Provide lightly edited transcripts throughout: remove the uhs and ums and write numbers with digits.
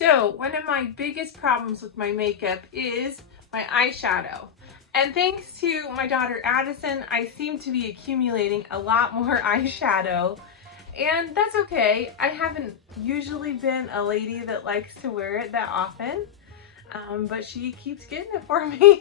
So one of my biggest problems with my makeup is my eyeshadow. And thanks to my daughter Addison, I seem to be accumulating a lot more eyeshadow. And that's okay. I haven't usually been a lady that likes to wear it that often. But she keeps getting it for me.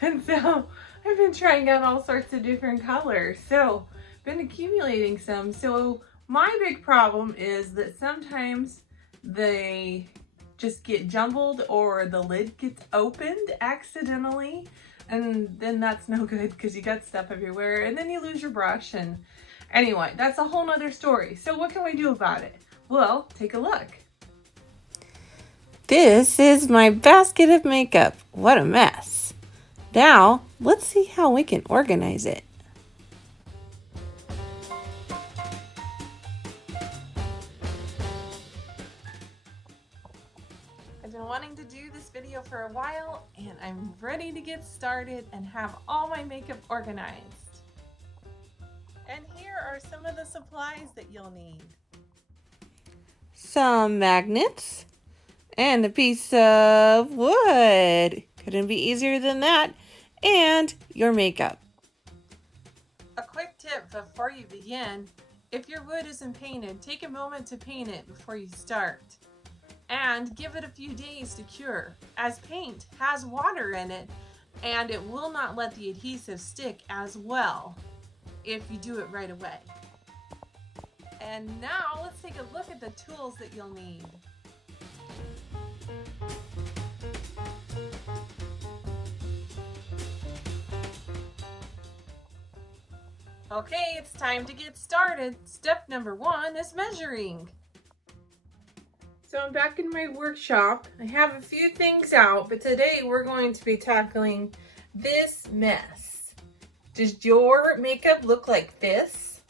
And so I've been trying out all sorts of different colors. So been accumulating some. So my big problem is that sometimes they just get jumbled or the lid gets opened accidentally. And then that's no good because you got stuff everywhere and then you lose your brush. And anyway, that's a whole nother story. So what can we do about it? Well, take a look. This is my basket of makeup. What a mess. Now, let's see how we can organize it. I've been wanting to do this video for a while and I'm ready to get started and have all my makeup organized. And here are some of the supplies that you'll need. Some magnets and a piece of wood. Couldn't be easier than that. And your makeup. A quick tip before you begin, if your wood isn't painted, take a moment to paint it before you start. And give it a few days to cure, as paint has water in it and it will not let the adhesive stick as well if you do it right away. And now let's take a look at the tools that you'll need. Okay, it's time to get started. Step number 1 is measuring. So I'm back in my workshop. I have a few things out, but today we're going to be tackling this mess. Does your makeup look like this?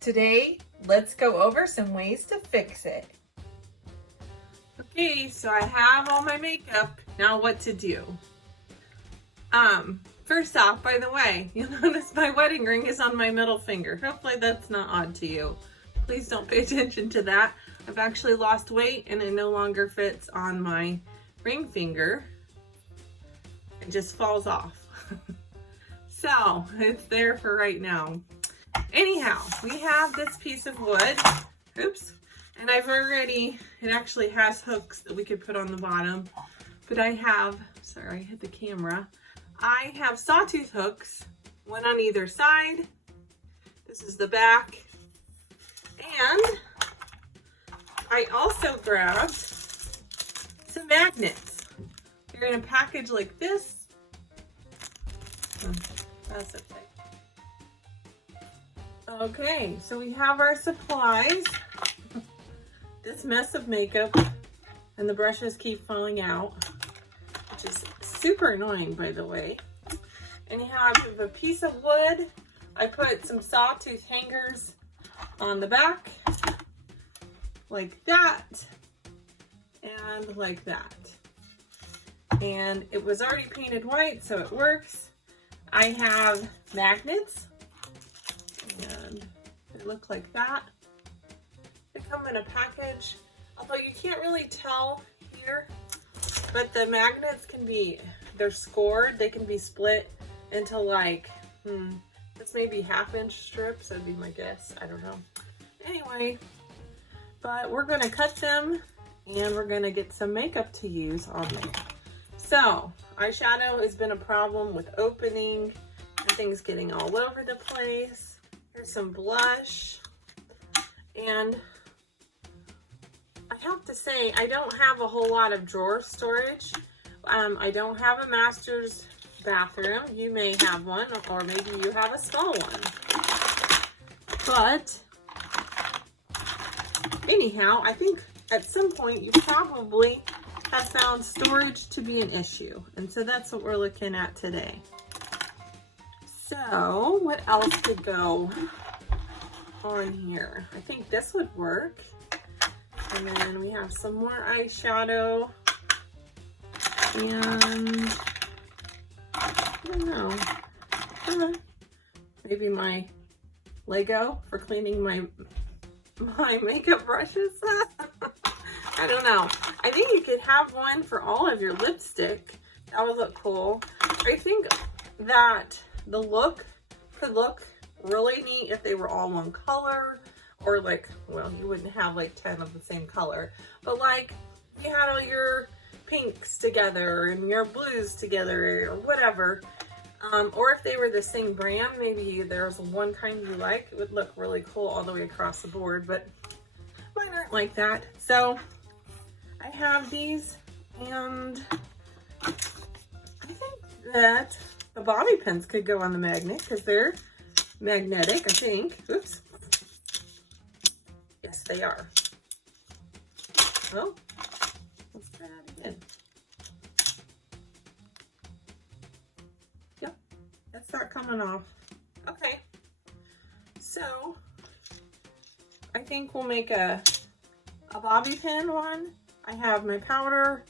Today, let's go over some ways to fix it. Okay, so I have all my makeup. Now what to do? First off, by the way, you'll notice my wedding ring is on my middle finger. Hopefully that's not odd to you. Please don't pay attention to that. I've actually lost weight and it no longer fits on my ring finger. It just falls off. So it's there for right now. Anyhow, we have this piece of wood. Oops. And it actually has hooks that we could put on the bottom. But sorry, I hit the camera. I have sawtooth hooks, one on either side. This is the back. And I also grabbed some magnets. They're in a package like this. That's okay. Okay, so we have our supplies. This mess of makeup, and the brushes keep falling out, which is super annoying, by the way. Anyhow, I have a piece of wood. I put some sawtooth hangers on the back, like that, and like that. And it was already painted white, so it works. I have magnets, and they look like that. They come in a package, although you can't really tell here, but the magnets they're scored. They can be split into like, this may be 1/2-inch strips, that'd be my guess, I don't know. Anyway, but we're gonna cut them and we're gonna get some makeup to use on them. So, eyeshadow has been a problem with opening and things getting all over the place. Here's some blush. And I have to say, I don't have a whole lot of drawer storage. I don't have a master's bathroom. You may have one, or maybe you have a stall one. But anyhow, I think at some point you probably have found storage to be an issue. And so that's what we're looking at today. So what else could go on here? I think this would work. And then we have some more eyeshadow. And I don't know. Maybe my Lego for cleaning my makeup brushes. I don't know. I think you could have one for all of your lipstick. That would look cool. I think that the look could look really neat if they were all one color, or like, well, you wouldn't have like 10 of the same color, but like you had all your pinks together and your blues together or whatever. Or if they were the same brand, maybe there's one kind you like, it would look really cool all the way across the board, but mine aren't like that. So I have these, and I think that the bobby pins could go on the magnet because they're magnetic, I think. Oops. Yes, they are. Well, let's try that again. Yep, that's not coming off. Okay, so I think we'll make a bobby pin one. I have my powder,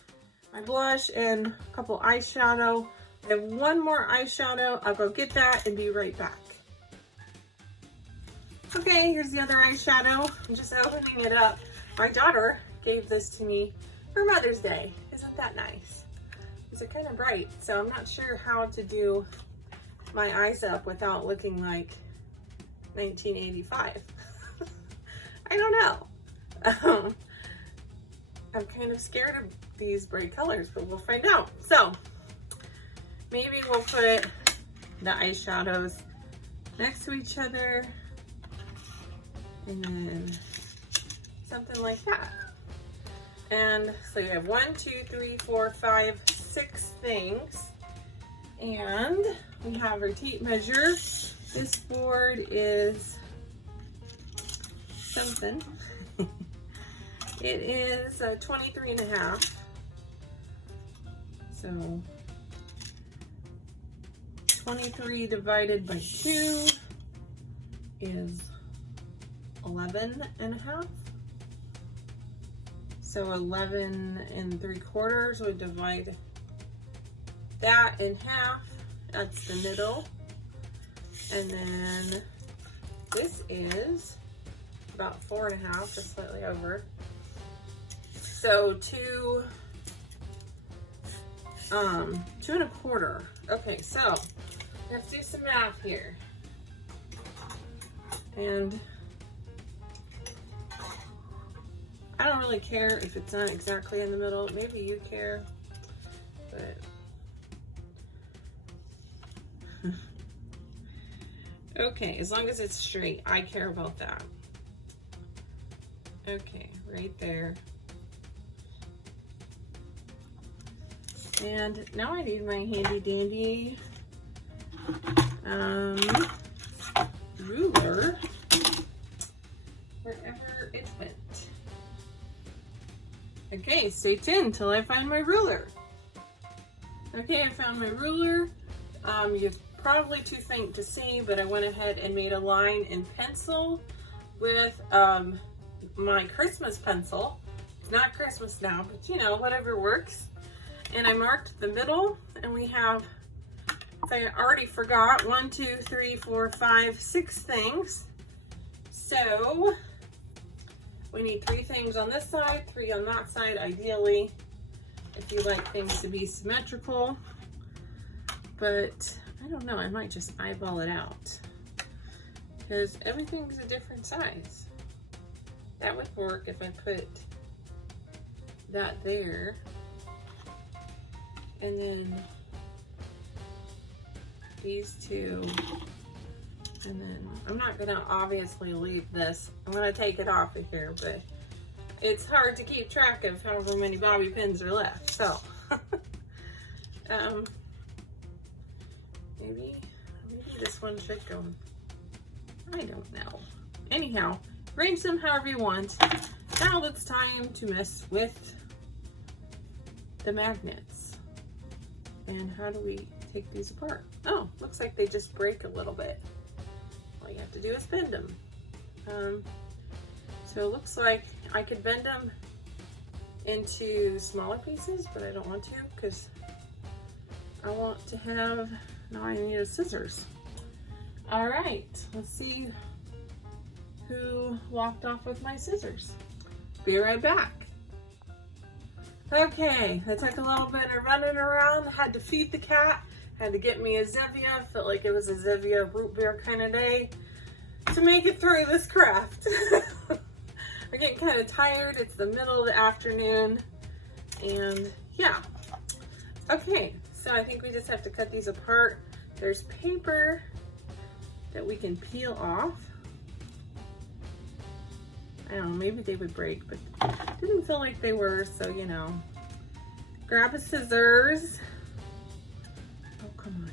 my blush, and a couple eyeshadow. I have one more eyeshadow. I'll go get that and be right back. Okay, here's the other eyeshadow. I'm just opening it up. My daughter gave this to me for Mother's Day. Isn't that nice? These are kind of bright, so I'm not sure how to do my eyes up without looking like 1985. I don't know. I'm kind of scared of these bright colors, but we'll find out. So maybe we'll put the eyeshadows next to each other, and then something like that. And so you have 1, 2, 3, 4, 5, 6 things. And we have our tape measure. This board is something. It is 23.5. So 23 divided by 2 is 11.5. So 11 3/4 would divide that in half. That's the middle. And then this is about 4.5, just slightly over. So 2 2.25. Okay, so let's do some math here. And I don't really care if it's not exactly in the middle. Maybe you care, but okay, as long as it's straight, I care about that. Okay, right there. And now I need my handy dandy ruler wherever it went. Okay, stay tuned till I find my ruler. Okay, I found my ruler. You're probably too faint to see, but I went ahead and made a line in pencil with my Christmas pencil. It's not Christmas now, but you know, whatever works. And I marked the middle, and we have, if I already forgot, 1, 2, 3, 4, 5, 6 things. So we need 3 things on this side, 3 on that side, ideally, if you like things to be symmetrical. But I don't know, I might just eyeball it out because everything's a different size. That would work if I put that there. And then these 2, and then I'm not gonna obviously leave this. I'm gonna take it off of here, but it's hard to keep track of however many bobby pins are left. So maybe this one should go. I don't know. Anyhow, arrange them however you want. Now it's time to mess with the magnets. And how do we take these apart? Oh, looks like they just break a little bit. All you have to do is bend them. So it looks like I could bend them into smaller pieces, but I don't want to because I want to have, now I need a scissors. All right, let's see who walked off with my scissors. Be right back. Okay, I took a little bit of running around, had to feed the cat, had to get me a Zevia, felt like it was a Zevia root beer kind of day to make it through this craft. We're getting kind of tired, it's the middle of the afternoon, and yeah. Okay, so I think we just have to cut these apart. There's paper that we can peel off. I don't know, maybe they would break, but didn't feel like they were, so you know. Grab a scissors. Oh, come on.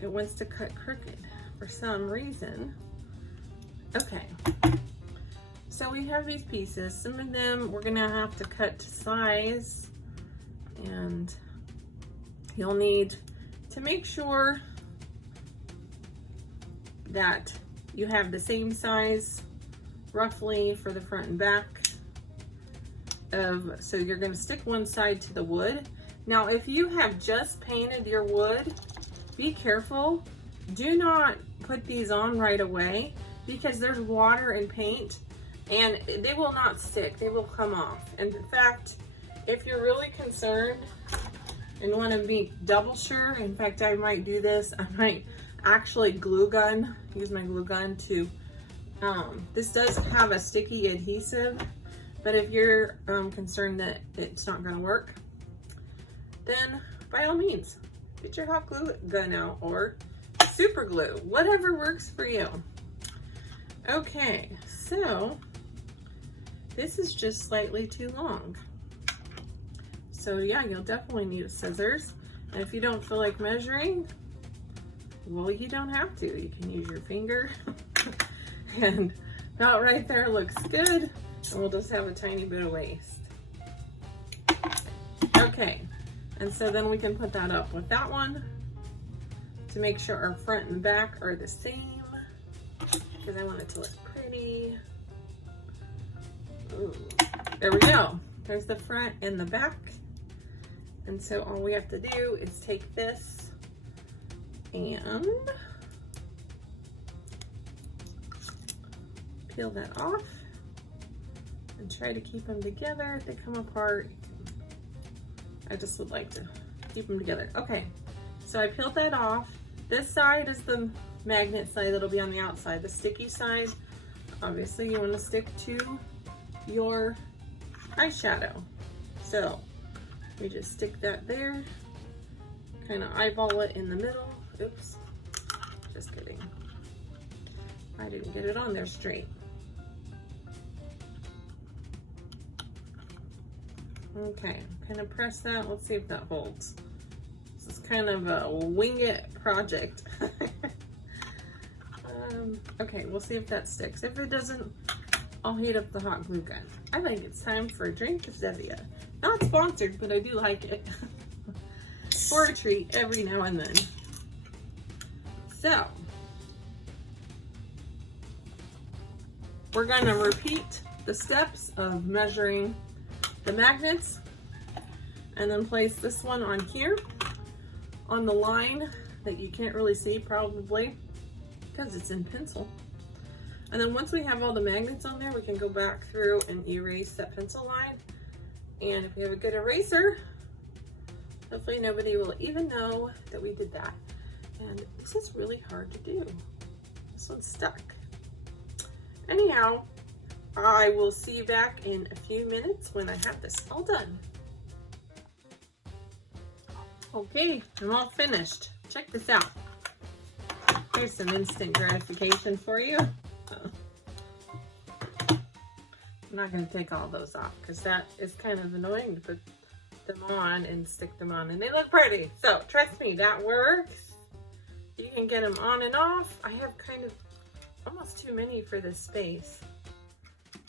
It wants to cut crooked for some reason. Okay. So we have these pieces. Some of them we're gonna have to cut to size, and you'll need to make sure that you have the same size roughly for the front and back of, so you're going to stick one side to the wood. Now if you have just painted your wood, be careful, do not put these on right away because there's water and paint and they will not stick, they will come off. And in fact, if you're really concerned and want to be double sure, in fact I might do this, I might actually use my glue gun to, this does have a sticky adhesive, but if you're concerned that it's not gonna work, then by all means, get your hot glue gun out or super glue, whatever works for you. Okay, so this is just slightly too long. So yeah, you'll definitely need scissors. And if you don't feel like measuring, well, you don't have to. You can use your finger. And about right there looks good. And we'll just have a tiny bit of waste. Okay, and so then we can put that up with that one to make sure our front and back are the same, because I want it to look pretty. Ooh, there we go. There's the front and the back. And so all we have to do is take this and peel that off and try to keep them together. If they come apart, I just would like to keep them together. Okay, so I peeled that off. This side is the magnet side that'll be on the outside. The sticky side, obviously you want to stick to your eyeshadow. So we just stick that there, kind of eyeball it in the middle. Oops, just kidding. I didn't get it on there straight. Okay, kind of press that. Let's see if that holds. This is kind of a wing it project. Okay, we'll see if that sticks. If it doesn't, I'll heat up the hot glue gun. I think it's time for a drink of Zevia. Not sponsored, but I do like it. For a treat every now and then. So, we're gonna repeat the steps of measuring the magnets and then place this one on here on the line that you can't really see probably because it's in pencil. And then once we have all the magnets on there, we can go back through and erase that pencil line. And if we have a good eraser, hopefully nobody will even know that we did that. And this is really hard to do. This one's stuck. Anyhow, I will see you back in a few minutes when I have this all done. Okay, I'm all finished. Check this out. Here's some instant gratification for you. I'm not going to take all those off because that is kind of annoying to put them on and stick them on, and they look pretty. So trust me, that works. You can get them on and off. I have kind of almost too many for this space,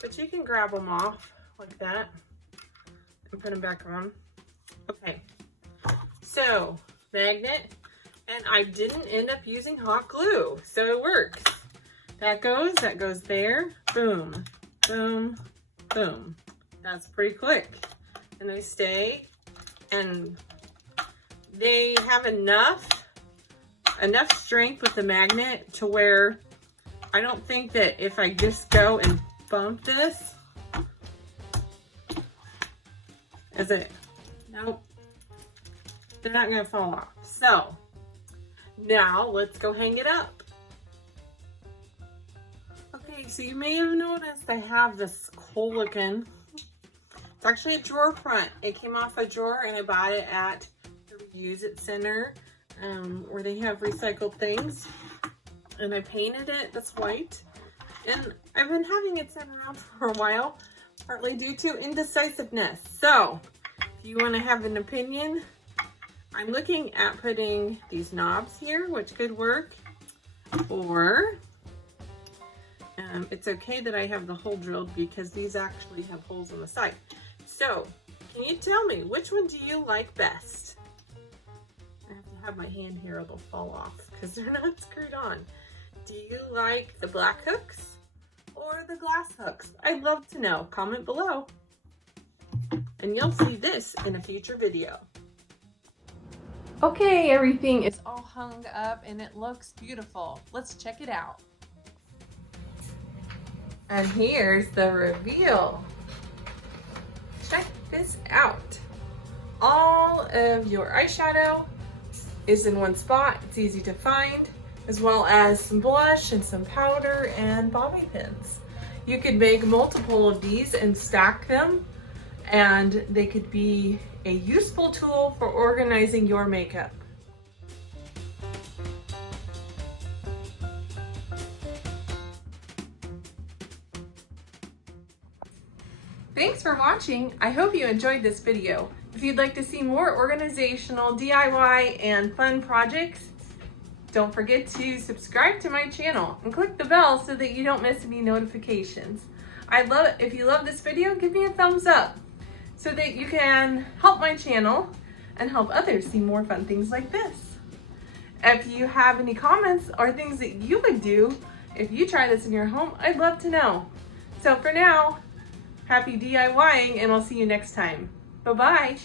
but you can grab them off like that and put them back on. Okay, so magnet, and I didn't end up using hot glue, so it works. That goes there, boom, boom, boom. That's pretty quick. And they stay, and they have enough strength with the magnet to where I don't think that if I just go and bump this, Is it? Nope. They're not gonna fall off. So now let's go hang it up. Okay, so you may have noticed I have this cool looking, it's actually a drawer front. It came off a drawer and I bought it at the Reuse It Center where they have recycled things. And I painted it this white. And I've been having it sit around for a while, partly due to indecisiveness. So if you want to have an opinion, I'm looking at putting these knobs here, which could work, or it's okay that I have the hole drilled because these actually have holes on the side. So can you tell me, which one do you like best? I have to have my hand here or they'll fall off because they're not screwed on. Do you like the black hooks or the glass hooks? I'd love to know. Comment below. And you'll see this in a future video. Okay, everything is all hung up and it looks beautiful. Let's check it out. And here's the reveal. Check this out. All of your eyeshadow is in one spot. It's easy to find, as well as some blush and some powder and bobby pins. You could make multiple of these and stack them, and they could be a useful tool for organizing your makeup. Thanks for watching. I hope you enjoyed this video. If you'd like to see more organizational DIY and fun projects, don't forget to subscribe to my channel and click the bell so that you don't miss any notifications. I'd love it if you love this video, give me a thumbs up so that you can help my channel and help others see more fun things like this. If you have any comments or things that you would do if you try this in your home, I'd love to know. So for now, happy DIYing and I'll see you next time. Bye-bye.